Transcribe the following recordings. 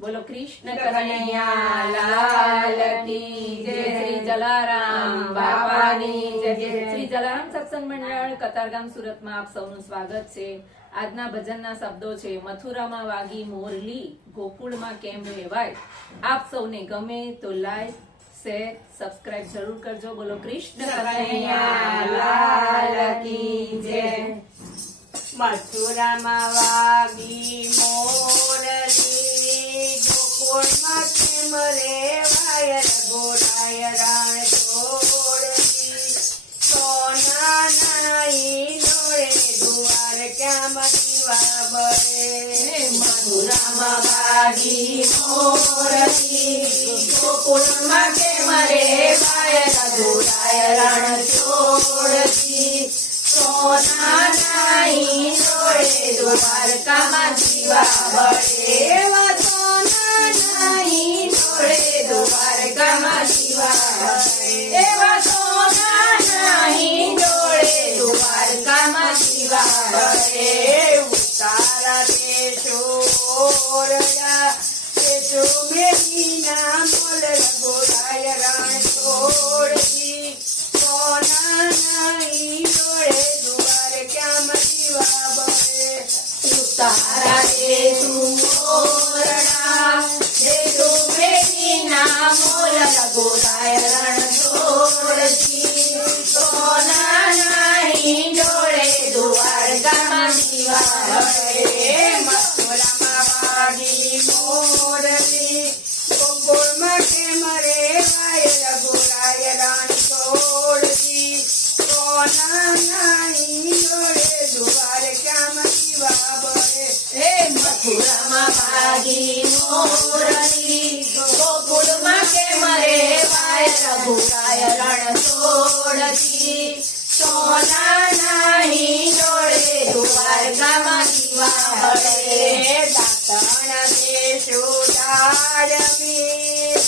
બોલો કૃષ્ણ કનૈયા લાલ કી જય. શ્રી જલારામ બાપાની જય. શ્રી જલારામ સત્સંગ મંડળ કતારગામ સુરતમાં આપ સૌનું સ્વાગત છે. આજના ભજનના શબ્દો છે: મથુરામાં વાગી મોરલી, ગોકુળમાં કેમ રહેવાય. આપ સૌને ગમે તો લાઈક, શેર, સબસ્ક્રાઇબ જરૂર કરજો. બોલો કૃષ્ણ કનૈયા લાલ કી જય. મથુરામાં વાગી મોરલી, ગોકુળમાં કેમ રેવાય. રઘુરાય રાણ છોડતી, સોના નાઈ ડોળે દુવાર ક્યાં દીવા બળે. મથુરામાં વાગી મોરલી, ગોકુળમાં કેમ રેવાય. રઘુરાય રાણ છોડતી, સોના નાઈ ડોળે દ્વારકામાં દીવા બળે. સોના નાઈ ડોળે દ્વારકામાં દીવા બળે. એવા સોના નાઈ ડોળે દ્વારકામાં દીવા બળે. તારા દેશો ઓરડા, દેશો મેરીના મોલ. રઘુરાય રાણ છોડતી, સોના નાઈ ડોળે દુવાર ક્યાં દીવા બળે. તારા દેશુ મોરડા, દેશુ મેરીના મોલ. રઘુરાય રણ છોડતી, સોના નાઈ ડોળે દ્વારકામાં દીવા બળે. મથુરામાં વાગી મોરલી, ગોકુળમાં કેમ રેવાય. રઘુરાય રાણ છોડતી, સોના નાઈ ડોળે દુવાર ક્યાં દીવા બળે. મથુરામાં વાગી મોરલી, ગોકુળમાં કેમ રેવાય. રઘુરાય રણ છોડતી, સોના નાઈ ડોળે દ્વારકામાં દીવા બળે. દાતણ દેશો ધારમી,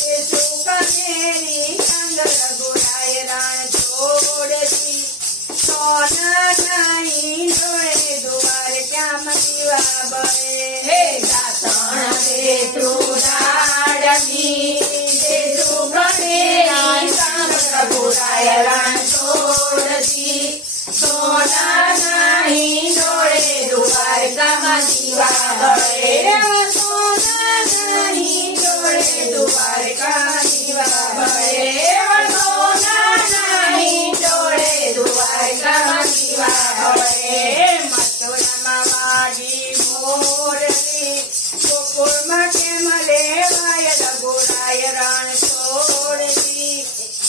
દેશો કનેરી સંગ. રઘુરાય રાણ છોડતી, સોના નાઈ ડોળે દુવાર ક્યાં દીવા બળે. દાતણ દેશુ ધારમી, દેશુ કનેરી સંગ. રઘુરાય રણ છોડતી, સોના નાઈ ડોળે દ્વારકામાં દીવા બળે. સોના નાઈ ડોળે દ્વારકામાં દીવા બળે. સોના નાઈ ડોળે દ્વારકામાં દીવા બળે. મથુરામાં વાગી મોરલી, ગોકુળમાં કેમ રેવાય. રઘુરાય રાણ છોડતી,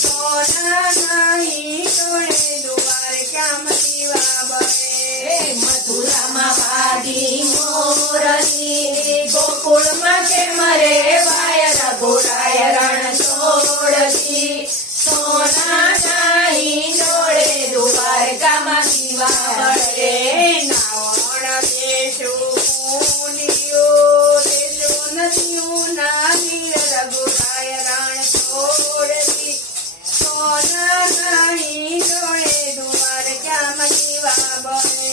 સોના નાઈ ડોળે દુવાર ક્યાં દીવા બળે. મથુરામાં વાગી મોરલી, ગોકુળમાં કેમ રેવાય. રઘુરાય રણ છોડતી, સોના નાઈ ડોળે દ્વારકામાં દીવા બળે. નાવણ દેશો પુણ્યો, દેશો નદીઓના નીર. રઘુરાય રાણ છોડતી, સોના નાઈ ડોળે દુવાર ક્યાં દીવા બળે.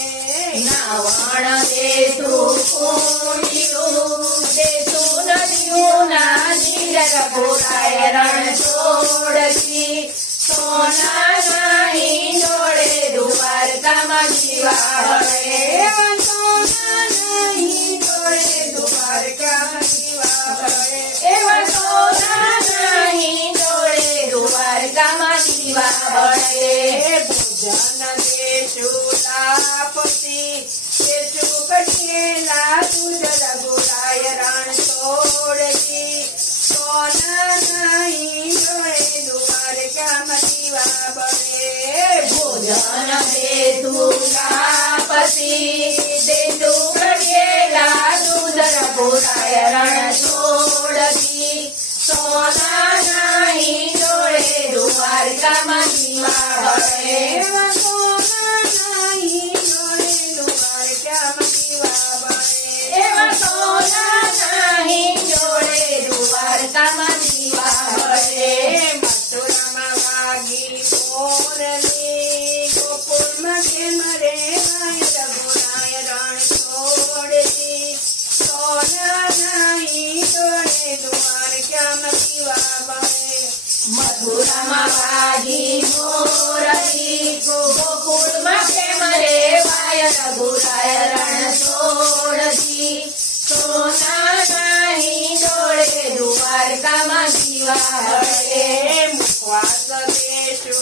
નાવણ દેશુ પુણ્યું, દેશુ નદીઓના નીર. રઘુરાય રણ છોડતી, સોના નાઈ ડોળે દ્વારકામાં દીવા બળે. સોના નાઈ ડોળે દુવાર ક્યાં દીવા બળે. એવા સોના નાઈ ડોળે દ્વારકામાં દીવા બળે. ભોજન દેશો લાપતી, દેશો કઠેલા તુજ. રઘુરાય રાણ છોડતી, સોના નાઈ ડોળે દુવાર ક્યાં દીવા બળે. ભોજન દેશુ લાપતિ, દ્વારકામાં દીવા બળે. મથુરામાં વાગી મોરલી, ગોકુળમાં પ્રેમ રેવાય, રઘુરાય રણ છોડતી. સોનાના હિંડોળે દ્વારકામાં દીવા બળે. મુખવાસ દેશો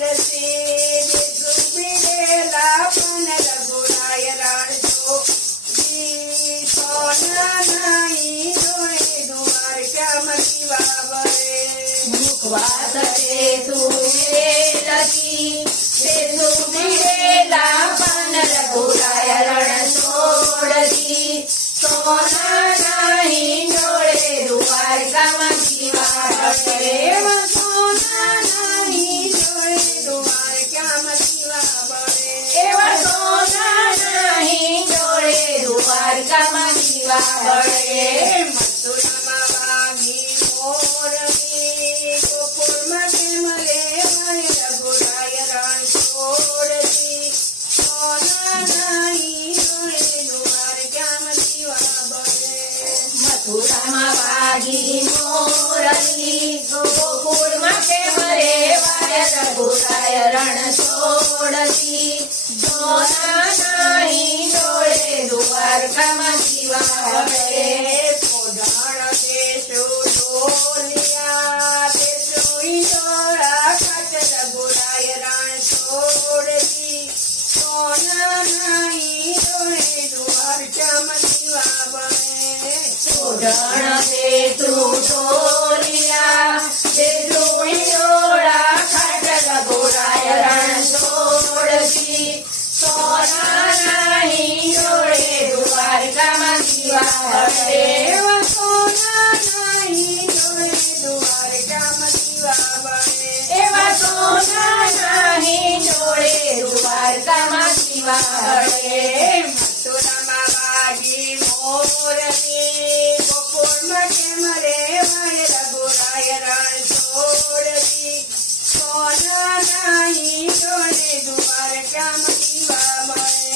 વેલસી, દેશો બિરેલા પણ રઘુરાય રણ છોડતી. સોનાના હિંડોળે દ્વારકામાં દીવા બળે. મુખવાસ તે સુવેલતી, તે સુવિરેલા પણ રઘુરાય રણ છોડતી. સોનાના હિંડોળે દ્વારકામાં દીવા બળે. સોનાના હિંડોળે દ્વારકામાં દીવા બળે. એવા સોનાના હિંડોળે દ્વારકામાં દીવા બળે. મથુરામાં વાગી મોરલી, ગોકુળમાં પ્રેમ રેવાય, રઘુરાય રણ છોડતી. સોનાના હિંડોળે દ્વારકામાં દીવા બળે. મથુરામાં વાગી મોરલી, ગોકુળમાં પ્રેમ રેવાય, રઘુરાય રણ છોડતી. સોનાના હિંડોળે દ્વારકામાં દીવા બળે. પોઢાણ દેશો ઢોલિયા, દેશો હિંડોળા ખાટ રઘુરાય રણ છોડતી. સોનાના હિંડોળે દ્વારકામાં દીવા બળે. ઓઢણ દેતું ઢોલિયા, દેતું હિંડોળા ખાટ રઘુરાય રણ છોડતી. સોનાના હિંડોળે દ્વારકામાં દીવા બળે. સોનાના હિંડોળે દ્વારકામાં દીવા બળે. એવા સોનાના હિંડોળે દ્વારકામાં દીવા બળે. મથુરામાં વાગી મોરલી, ગોકુળમાં પ્રેમ રેવાય, રઘુરાય રણ છોડતી. સોનાના હિંડોળે દ્વારકામાં દીવા બળે.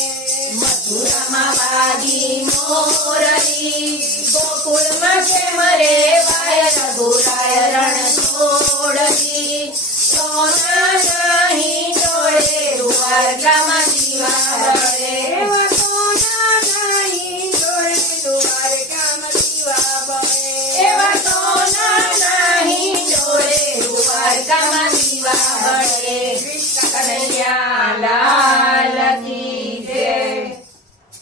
મથુરામાં વાગી મોરલી, ગોકુળમાં પ્રેમ રેવાય, રઘુરાય રણ છોડતી. સોનાના હિંડોળે દ્વારકામાં દીવા બળે. સોનાના હિંડોળે દ્વારકામાં દીવા બળે. એવા સોનાના હિંડોળે દ્વારકામાં દીવા બળે. કૃષ્ણ કનૈયા